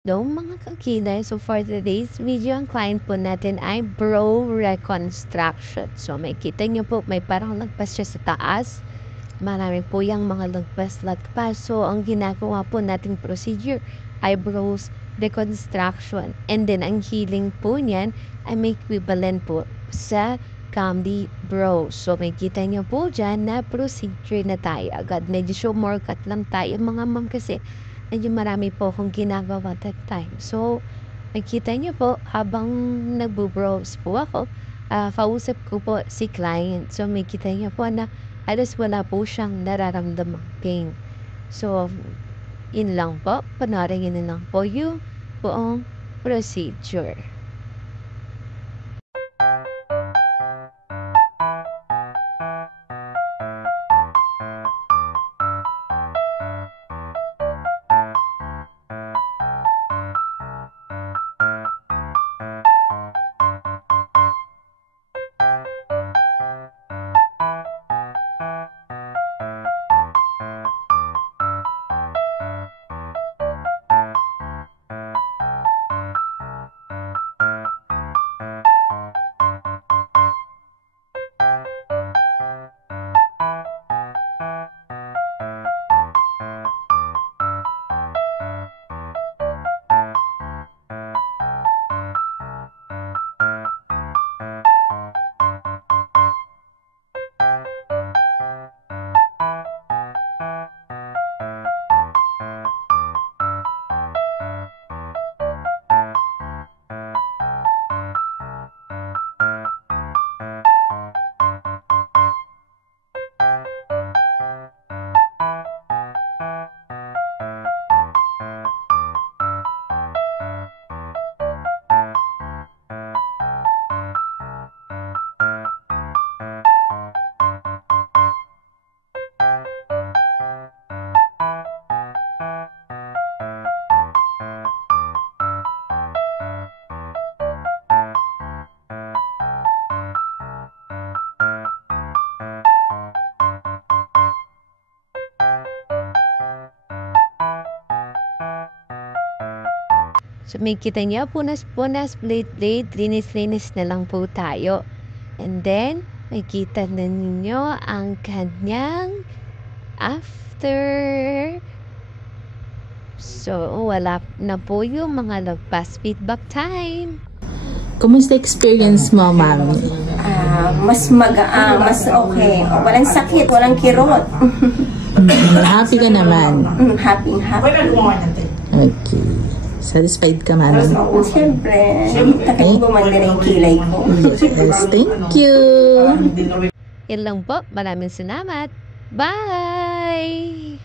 Hello mga kakilay, so for today's video, ang client po natin ay brow reconstruction. So makikita nyo po, may parang lagpas siya sa taas. Marami po yung mga lagpas. So ang ginagawa po nating procedure ay brows reconstruction. And then ang healing po niyan ay may equivalent po sa comedy brows. So makikita nyo po dyan na procedure na tayo agad. Medyo shortcut lang tayo mga ma'am kasi medyo marami po akong ginagawa that time. So, makikita niyo po, habang nagbo-browse po ako, kausap ko po si client. So, makikita niyo po na halos wala po siyang nararamdamang pain. So, yun lang po. Panoorin na lang po yung buong procedure. So, may kita niyo, punas-punas, blade, linis-linis na lang po tayo. And then, may kita na ninyo ang kanyang after. So, wala na po yung mga lagpas. Feedback time. Kumusta experience mo, ma'am? Mas magaang, mas okay. Walang sakit, walang kirot. Happy ka naman? Happy. Okay. Satisfied ka, ma'am? Siyempre. Takot bumanda na yung kilay ko. Yes, thank you. Yan lang po. Maraming salamat. Bye!